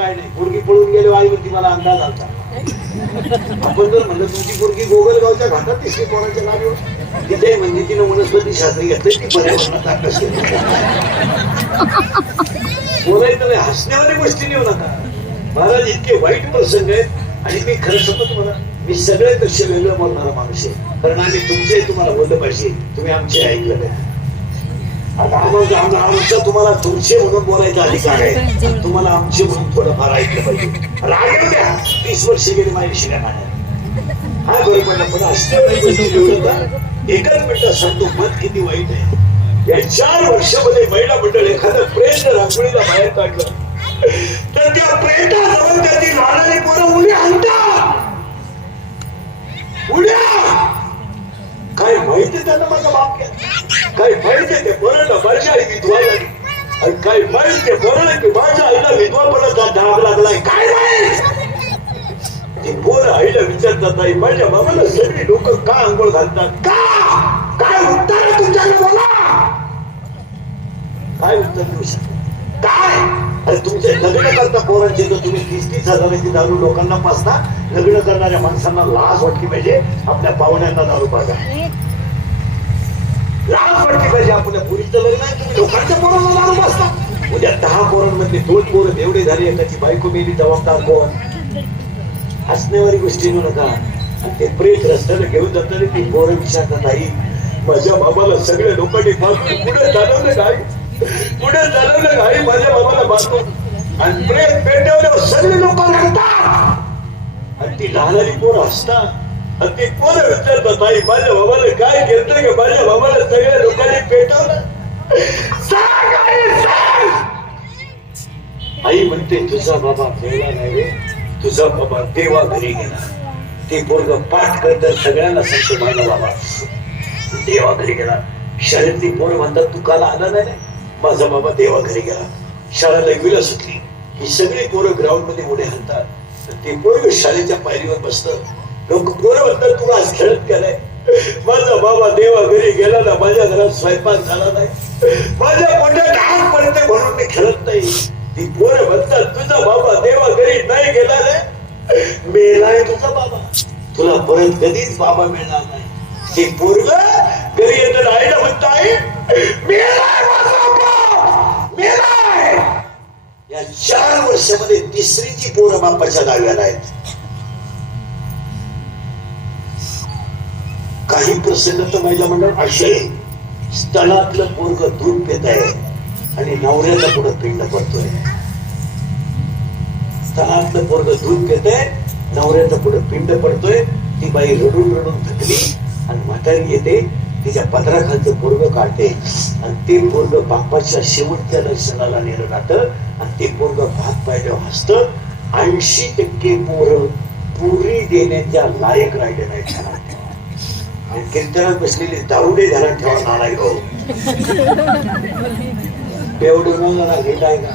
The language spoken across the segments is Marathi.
काय नाही. गुडगी पळून गेले आई म्हणती मला अंदाज आलता. आपण जर म्हणलं तुमची गुडगी गोगलगावच्या घाटात दिसली कोणाच्या गाडीवर तिथे म्हणजे तिने वनस्पती शास्त्र घेतलं ती पर्यावरणात आकर्ष बोलायचं नाही हसण्यावारी गोष्टी नेऊ नका. महाराज इतके वाईट प्रसंग आहेत आणि मी खरं सांगतो तुम्हाला मी सगळ्यापेक्षा वेगळं बोलणारा माणूस आहे. कारण आम्ही तुमचे तुम्हाला बोललं पाहिजे. तुम्ही आमचे ऐकलं नाही आमचं तुम्हाला तुमचे म्हणून बोलायचा अधिकार आहे. तुम्हाला आमचे म्हणून थोडंफार ऐकलं पाहिजे. राग येऊ द्या. तीस वर्ष गेली माझी शिऱ्या हा बरं पडलं पण जा. एकच मिनिटं सांगतो मत किती वाईट आहे. या चार वर्षामध्ये महिला मंडळ एखादं प्रेत रांगोळीला बाहेर काढलं की माझ्या आईला विधवापणाचा डाग लागलाय. काय माहीत ती पोरं आईला विचारतात आई माझ्या मामाला सगळी लोक का आंघोळ घालतात? का? काय उत्तर आहे तुमच्याकडे बोला. काय उत्तर देऊ शकता काय? अरे तुमचे लग्न करता पोरांचे तर तुम्ही तीस तीस हजाराची दारू लोकांना पासता. लग्न करणाऱ्या माणसांना लाज वाटली पाहिजे. आपल्या पाहुण्यांना दारू पाजा. लाज वाटली पाहिजे आपल्या पुरीचं लग्न आहे तुम्ही लोकांच्या पोरांना दारू पासता. उद्या दहा पोरांमधले दोन पोरं एवढे झाले एकाची बायको मेली जबाबदार कोण? हसण्यावारी गोष्टी नका. आणि ते प्रेत रस्त्याला घेऊन जाताना ती पोरं विचारतात आई माझ्या बाबाला सगळ्या लोकांनी मारून पुढे चालवलं काय पुढे चालवलं काय माझ्या बाबाला मारतो आणि प्रेत पेटवल्यावर सगळे लोक रडतात. आणि ती लहानारी पोरं हसतात. आणि ती पोरं विचारतात आई माझ्या बाबाला काय घेतलं का माझ्या बाबाला सगळ्या लोकांनी पेटवलं? आई, म्हणते तुझा बाबा मेला नाही रे. तुझा बाबा देवा घरी गेला. ते पोरग पाठ करतात सगळ्यांना सांगतो माझा बाबा देवा घरी गेला. शाळेतली पोर म्हणतात तू काल आला नाही माझा बाबा देवा घरी गेला. शाळा लघवीला सुटली. ही सगळी पोरं ग्राउंडमध्ये उडे हलतात तर ते पोरग शाळेच्या पायरीवर बसत लोक पोरं म्हणतात तू आज खेळत गेलाय माझा बाबा देवा घरी गेला ना माझ्या घरात स्वयंपाक झाला नाही. माझ्या मोठ्या आग पडते म्हणून मी खेळत नाही. ती पोरं म्हणतात तुझा बाबा देवा घरी नाही गेला रे. मेलाय तुझा बाबा. तुला परत कधीच बाबा मिळणार नाही. ते पोरग घरी येत आईला म्हणत आई मेलाय या चार वर्षामध्ये तिसरीची पोरं बापाच्या दाव्याला आहेत. काही प्रसंग तर महिला मंडळ असे. स्थळातलं पोरग दूध पित आहे. आणि नवऱ्याचा पुढे पिंड पडतोय? स्थळातलं पोरग दूध घेते नवऱ्याचा पुढे पिंड पडतोय? ती बाई रडून रडून थकली आणि म्हातारी येते तिच्या पदराखालचं पोरग काढते. आणि ते पोरग बापाच्या शेवटच्या दर्शनाला नेलं जातं आणि ते पोरग भात पाहिल्यावर हसत ऐंशी टक्के पोरं पुरी देण्याच्या लायक राहिले नाही घरात आणि कीर्तनात बसलेले दारुडे घरात ठेवा नारायण भाऊ एवढं न जरा घेत आहे का?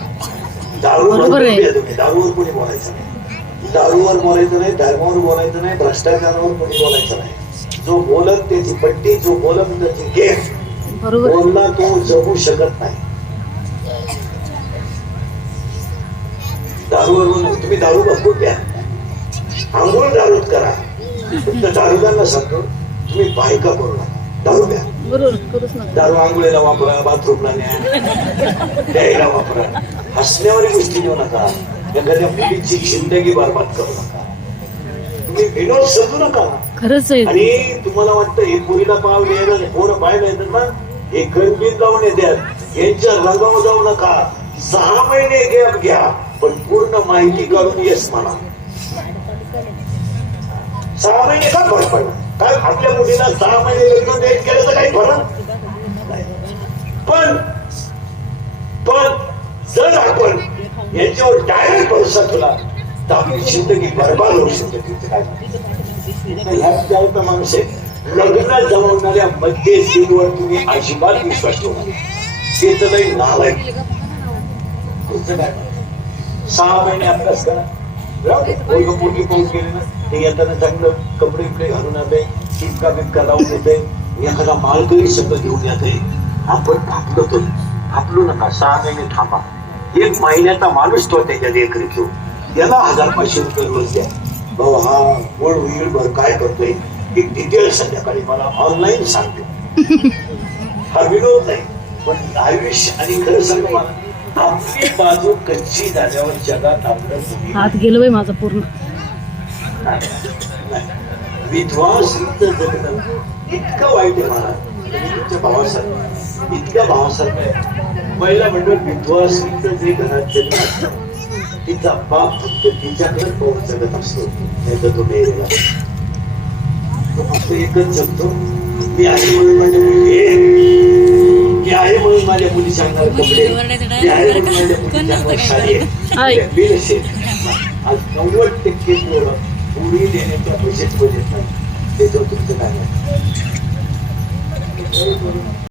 दारू बरोबर आहे. बंद तुम्ही. दारूवर कोणी बोलायचं नाही. दारूवर बोलायचं नाही धर्मावर बोलायचं नाही भ्रष्टाचारावर कोणी बोलायचं नाही. जो बोलत त्याची पट्टी जो बोलत त्याची गेम. बोलला तो जगू शकत नाही. दारूवर बोलू तुम्ही दारू बघून द्या आंघोळ दारूत करा. फक्त दारुदांना सांगतो तुम्ही बायका करू नका दारू द्या आंघोळीला वापरा बाथरूमला न्या. द्यायला वापरा. हसण्यावारी गोष्टी देऊ नका. एखाद्या मुलीची जिंदगी बरबाद करू नका. तुम्ही विनोद समजू नका. खरंच आणि तुम्हाला वाटतं हे पोरीला पाव घ्यायला पोरं पाहिलं येतात ना? हे गणबीत जाऊन येतात. यांच्या रंगावर जाऊ नका. सहा महिने गॅप घ्या. पण पूर्ण माहिती काढून येस म्हणा. सहा महिने का फरक कारण आपल्या मुलीला सहा महिने लग्न देत केलं तर काही फरक पण पण जर आपण यांच्यावर डायरेक्ट भरोसा केला तर आपली जिंदगी बरबाद होऊ शकते. तिथे माणूस आहे लग्न जमवणाऱ्या मध्य मध्यस्थींवर तुम्ही अजिबात विश्वास ठेवू ते तर लई नालायक. तुमचं काय सहा महिने अभ्यास करा. राहू दे. पोरगी पाहून गेले ना. ते येताना चांगलं कपडे इकडे घालून आले टिपका बिपका लावून येते एखादा मालकरी शब्द घेऊन येते आपण थांबलो तो थांबलो नका सहा महिने थांबा एक महिन्याचा माणूस तो त्याच्या देखरेखीव याला हजार पाचशे रुपये रोज द्या। भाऊ हा वड होईल भर काय करतोय एक डिटेल संध्याकाळी मला ऑनलाईन सांगतो हा विनोद नाही पण आयुष्य आणि खरं सांगतो मला आपली बाजू कच्ची झाल्यावर जगात आपलं हात गेलोय माझा पूर्ण. विध्वास इतकं वाईट आहे मला तुमच्या भावासारखं इतक्या भावासारखं पहिला म्हणजे विध्वास जे घरात जन्म तिचा बाप फक्त तिच्याकडे पाहून जगत असतो. तो मेलेला तो फक्त एकच जगतो मी आहे म्हणून माझ्या मुली आहे म्हणून माझ्या मुलीच्या अंगावर कपडे मी आहे म्हणून माझ्या आई. आज नव्वद टक्के पोरं उडी देण्याच्या बजेट बजेट नाही त्याच्यावर तुमचं काय आहे?